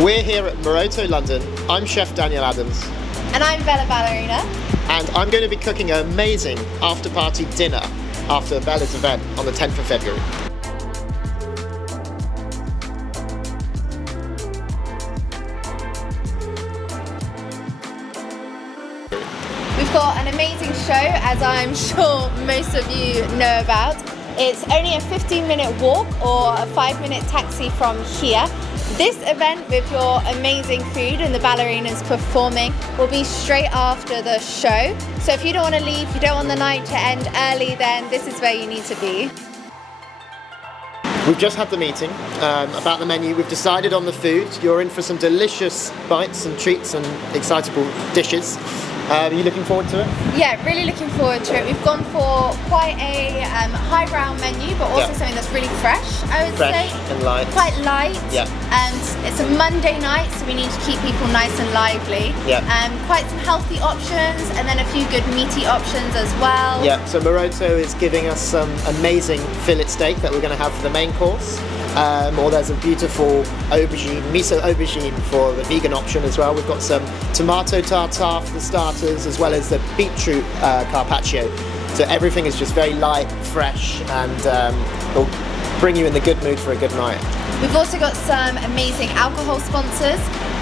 We're here at Maroto, London. I'm Chef Daniel Adams. And I'm Bella Ballerina. And I'm going to be cooking an amazing after-party dinner after Bella's event on the 10th of February. We've got an amazing show, as I'm sure most of you know about. It's only a 15-minute walk or a 5-minute taxi from here. This event with your amazing food and the ballerinas performing will be straight after the show. So if you don't want to leave, you don't want the night to end early, then this is where you need to be. We've just had the meeting about the menu. We've decided on the food. You're in for some delicious bites and treats and excitable dishes. Are you looking forward to it? Yeah, really looking forward to it. We've gone for quite a highbrow menu, but also something that's really fresh, I would say. Fresh and light. Quite light. Yeah. And it's a Monday night, so we need to keep people nice and lively. Yeah. Quite some healthy options, and then a few good meaty options as well. Yeah, so Maroto is giving us some amazing fillet steak that we're going to have for the main course. Or there's a beautiful miso aubergine for the vegan option as well. We've got some tomato tartare for the starters, as well as the beetroot carpaccio. So everything is just very light, fresh, and will bring you in the good mood for a good night. We've also got some amazing alcohol sponsors.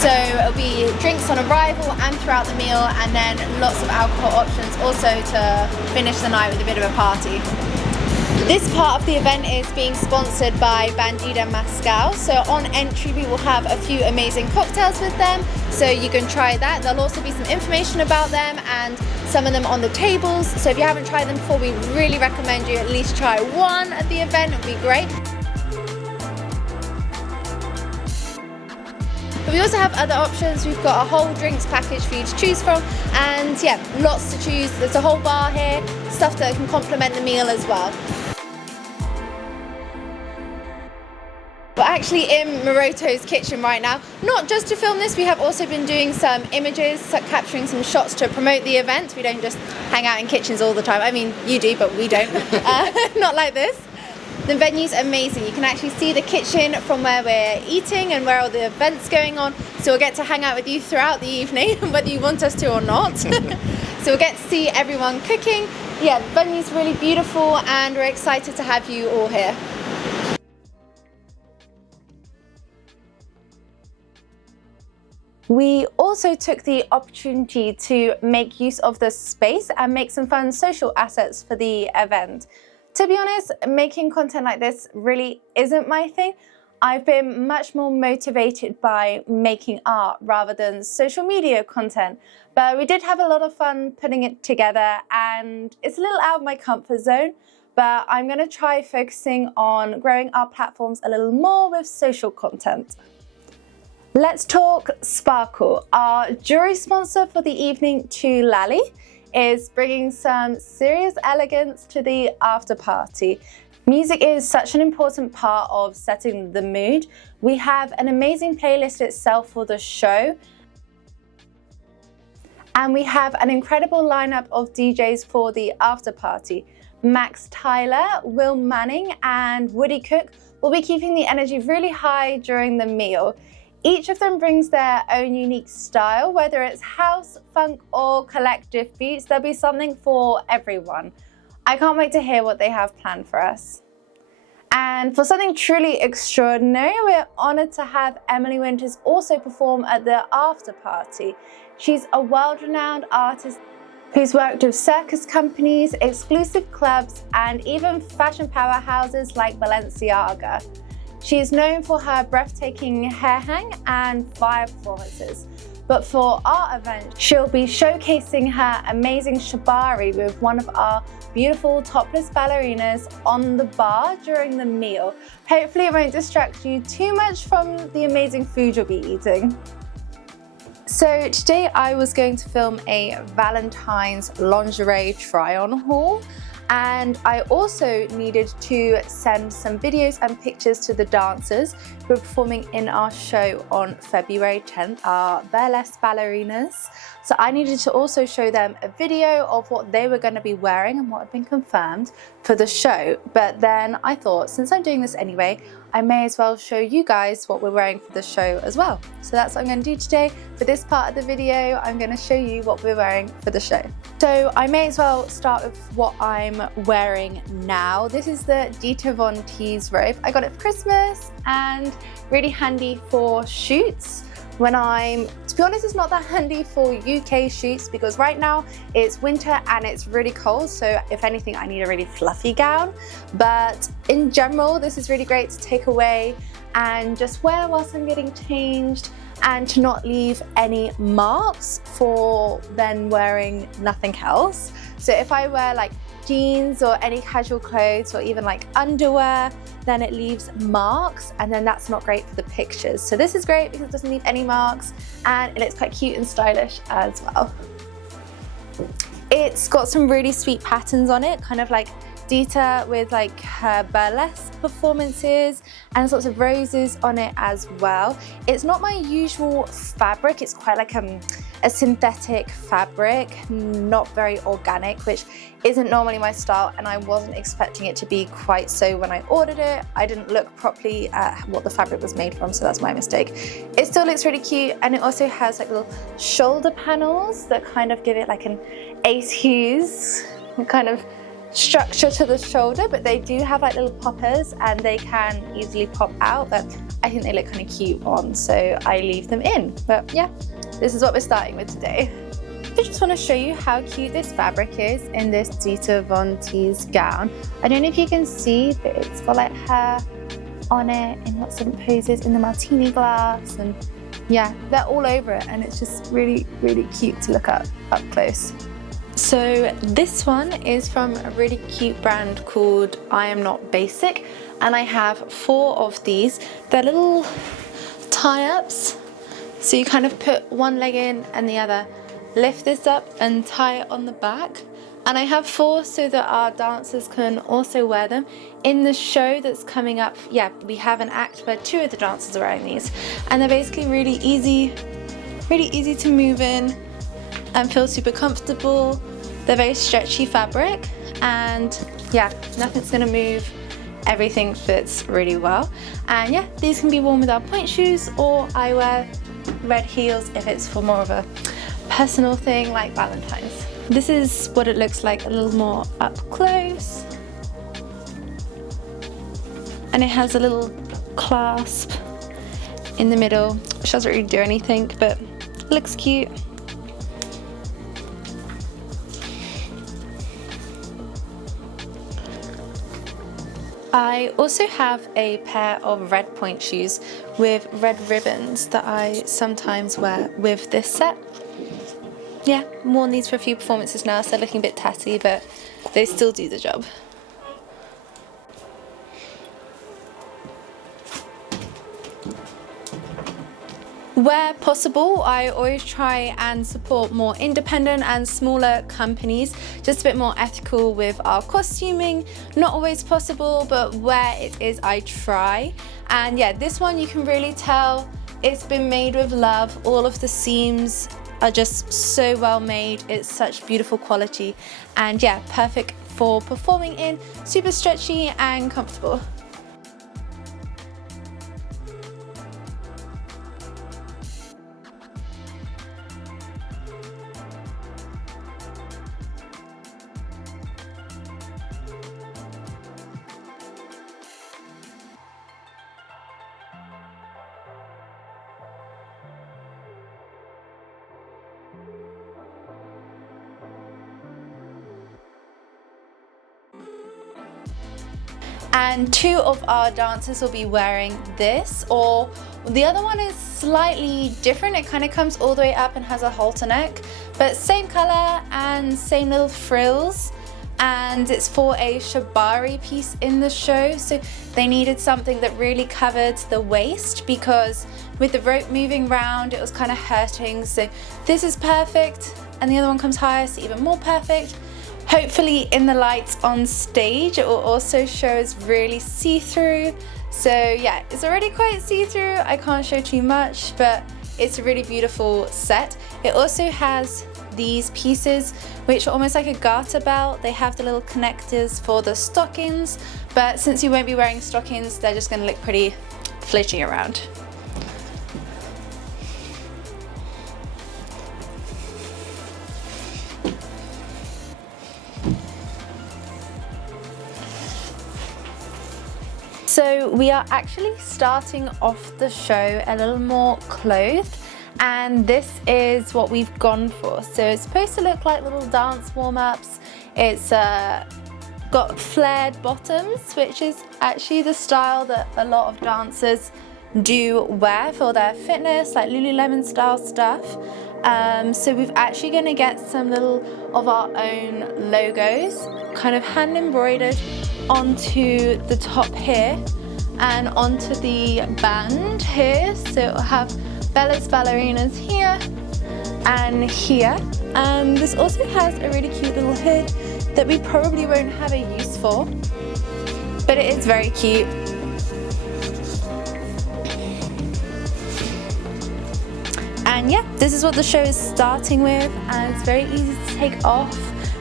So it'll be drinks on arrival and throughout the meal, and then lots of alcohol options also to finish the night with a bit of a party. This part of the event is being sponsored by Bandida Mascal. So on entry we will have a few amazing cocktails with them, so you can try that. There'll also be some information about them and some of them on the tables. So if you haven't tried them before, we really recommend you at least try one at the event. It'll be great. But we also have other options. We've got a whole drinks package for you to choose from, and yeah, lots to choose. There's a whole bar here, stuff that can complement the meal as well. We're actually in Maroto's kitchen right now, not just to film this. We have also been doing some images, capturing some shots to promote the event. We don't just hang out in kitchens all the time. I mean, you do, but we don't. Not like this. The venue's amazing. You can actually see the kitchen from where we're eating and where all the event's going on. So we'll get to hang out with you throughout the evening, whether you want us to or not. So we'll get to see everyone cooking. Yeah, the venue's really beautiful, and we're excited to have you all here. We also took the opportunity to make use of the space and make some fun social assets for the event. To be honest, making content like this really isn't my thing. I've been much more motivated by making art rather than social media content. But we did have a lot of fun putting it together, and it's a little out of my comfort zone. But I'm going to try focusing on growing our platforms a little more with social content. Let's talk Sparkle. Our jewelry sponsor for the evening, To Lally, is bringing some serious elegance to the after party. Music is such an important part of setting the mood. We have an amazing playlist itself for the show, and we have an incredible lineup of DJs for the after party. Max Tyler, Will Manning, and Woody Cook will be keeping the energy really high during the meal. Each of them brings their own unique style, whether it's house, funk, or collective beats. There'll be something for everyone. I can't wait to hear what they have planned for us. And for something truly extraordinary, we're honoured to have Emily Winters also perform at the after party. She's a world-renowned artist who's worked with circus companies, exclusive clubs, and even fashion powerhouses like Balenciaga. She is known for her breathtaking hair hang and fire performances. But for our event, she'll be showcasing her amazing shibari with one of our beautiful topless ballerinas on the bar during the meal. Hopefully it won't distract you too much from the amazing food you'll be eating. So today I was going to film a Valentine's lingerie try-on haul. And I also needed to send some videos and pictures to the dancers who are performing in our show on February 10th, our burlesque ballerinas. So I needed to also show them a video of what they were going to be wearing and what had been confirmed for the show. But then I thought, since I'm doing this anyway, I may as well show you guys what we're wearing for the show as well. So that's what I'm going to do today. For this part of the video, I'm going to show you what we're wearing for the show. So I may as well start with what I'm wearing now. This is the Dita Von Teese robe. I got it for Christmas and really handy for shoots. To be honest, it's not that handy for UK shoots because right now it's winter and it's really cold. So if anything, I need a really fluffy gown. But in general, this is really great to take away and just wear whilst I'm getting changed and to not leave any marks for then wearing nothing else. So if I wear like jeans or any casual clothes or even like underwear, then it leaves marks and then that's not great for the pictures. So this is great because it doesn't leave any marks and it looks quite cute and stylish as well. It's got some really sweet patterns on it, kind of like Dita with like her burlesque performances, and there's lots of roses on it as well. It's not my usual fabric, it's quite like a synthetic fabric, not very organic, which isn't normally my style, and I wasn't expecting it to be quite so when I ordered it. I didn't look properly at what the fabric was made from, so that's my mistake. It still looks really cute, and it also has like little shoulder panels that kind of give it like an Ace Hughes kind of structure to the shoulder, but they do have like little poppers and they can easily pop out, but I think they look kind of cute on, so I leave them in. But yeah, this is what we're starting with today. I just want to show you how cute this fabric is in this Dita Von Teese gown. I don't know if you can see, but it's got like hair on it in lots of poses in the martini glass, and yeah, they're all over it, and it's just really, really cute to look at up close. So this one is from a really cute brand called I Am Not Basic, and I have 4 of these. They're little tie-ups, so you kind of put one leg in and the other, lift this up and tie it on the back. And I have 4 so that our dancers can also wear them. In the show that's coming up, yeah, we have an act where 2 of the dancers are wearing these, and they're basically really easy to move in and feel super comfortable. They're very stretchy fabric, and yeah, nothing's gonna move. Everything fits really well. And yeah, these can be worn with our point shoes, or I wear red heels if it's for more of a personal thing like Valentine's. This is what it looks like a little more up close. And it has a little clasp in the middle, which doesn't really do anything, but looks cute. I also have a pair of red point shoes with red ribbons that I sometimes wear with this set. Yeah, I've worn these for a few performances now, so they're looking a bit tatty, but they still do the job. Where possible, I always try and support more independent and smaller companies, just a bit more ethical with our costuming. Not always possible, but where it is, I try. And yeah, this one you can really tell it's been made with love. All of the seams are just so well made. It's such beautiful quality, and yeah, perfect for performing in, super stretchy and comfortable. And 2 of our dancers will be wearing this, or the other one is slightly different. It kind of comes all the way up and has a halter neck, but same color and same little frills. And it's for a shibari piece in the show, so they needed something that really covered the waist because with the rope moving around it was kind of hurting. So this is perfect, and the other one comes higher, so even more perfect. Hopefully in the lights on stage it will also show as really see-through. So yeah, it's already quite see-through, I can't show too much, but it's a really beautiful set. It also has these pieces, which are almost like a garter belt. They have the little connectors for the stockings, but since you won't be wearing stockings, they're just going to look pretty floating around. So we are actually starting off the show a little more clothed, and this is what we've gone for. So it's supposed to look like little dance warm-ups. It's got flared bottoms, which is actually the style that a lot of dancers do wear for their fitness, like Lululemon style stuff. So we're actually going to get some little of our own logos kind of hand embroidered onto the top here and onto the band here. So it'll have Bella's ballerinas here and here. And this also has a really cute little hood that we probably won't have a use for, but it is very cute. And yeah, this is what the show is starting with, and it's very easy to take off,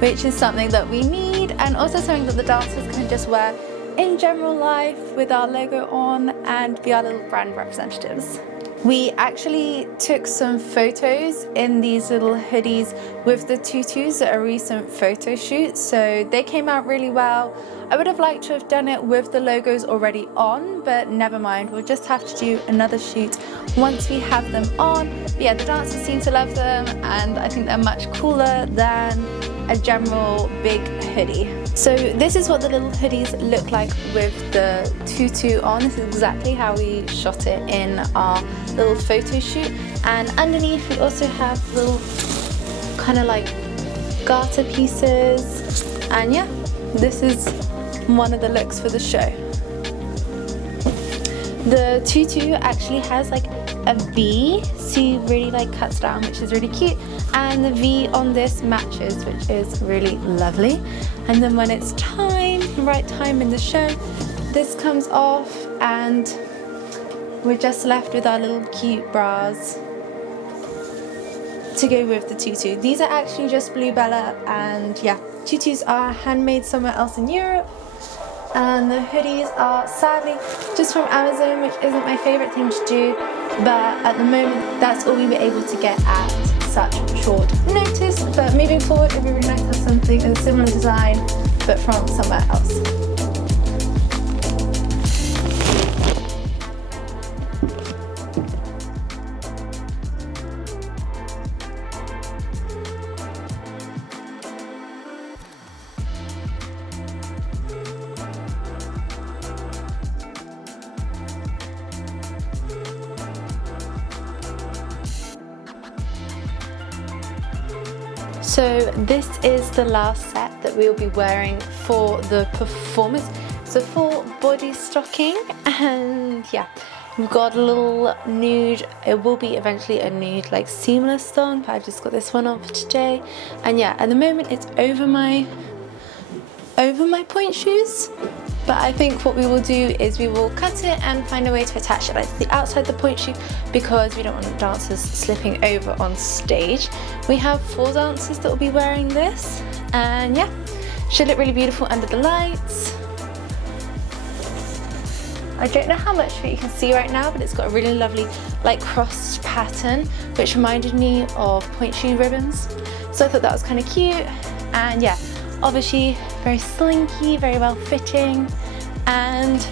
which is something that we need, and also something that the dancers can just wear in general life with our logo on and be our little brand representatives. We actually took some photos in these little hoodies with the tutus at a recent photo shoot, so they came out really well. I would have liked to have done it with the logos already on, but never mind, we'll just have to do another shoot once we have them on. But yeah, the dancers seem to love them, and I think they're much cooler than a general big hoodie. So this is what the little hoodies look like with the tutu on. This is exactly how we shot it in our little photo shoot. And underneath we also have little kind of like garter pieces. And yeah, this is one of the looks for the show. The tutu actually has like a V, so you really like cuts down, which is really cute, and the V on this matches, which is really lovely. And then when it's time, right time in the show, this comes off and we're just left with our little cute bras to go with the tutu. These are actually just Blue Bella, and yeah, tutus are handmade somewhere else in Europe. And the hoodies are sadly just from Amazon, which isn't my favorite thing to do, but at the moment that's all we were able to get at such short notice. But moving forward, it'd be really nice to have something in a similar design but from somewhere else. So this is the last set that we'll be wearing for the performance. It's a full body stocking, and yeah, we've got a little nude. It will be eventually a nude like seamless thong, but I've just got this one on for today. And yeah, at the moment it's over my point shoes. But I think what we will do is we will cut it and find a way to attach it like the outside the point shoe, because we don't want the dancers slipping over on stage. We have 4 dancers that will be wearing this, and yeah, should look really beautiful under the lights. I don't know how much of it you can see right now, but it's got a really lovely like crossed pattern, which reminded me of point shoe ribbons. So I thought that was kind of cute, and yeah, obviously very slinky, very well fitting, and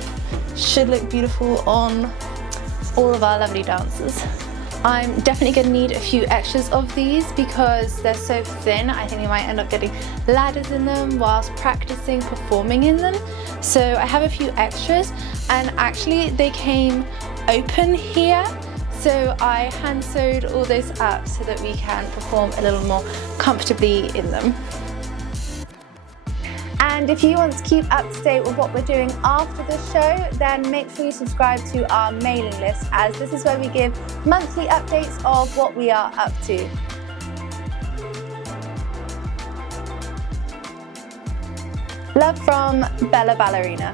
should look beautiful on all of our lovely dancers. I'm definitely going to need a few extras of these because they're so thin. I think we might end up getting ladders in them whilst practicing performing in them. So I have a few extras, and actually they came open here. So I hand sewed all those up so that we can perform a little more comfortably in them. And if you want to keep up to date with what we're doing after the show, then make sure you subscribe to our mailing list, as this is where we give monthly updates of what we are up to. Love from Bella Ballerina.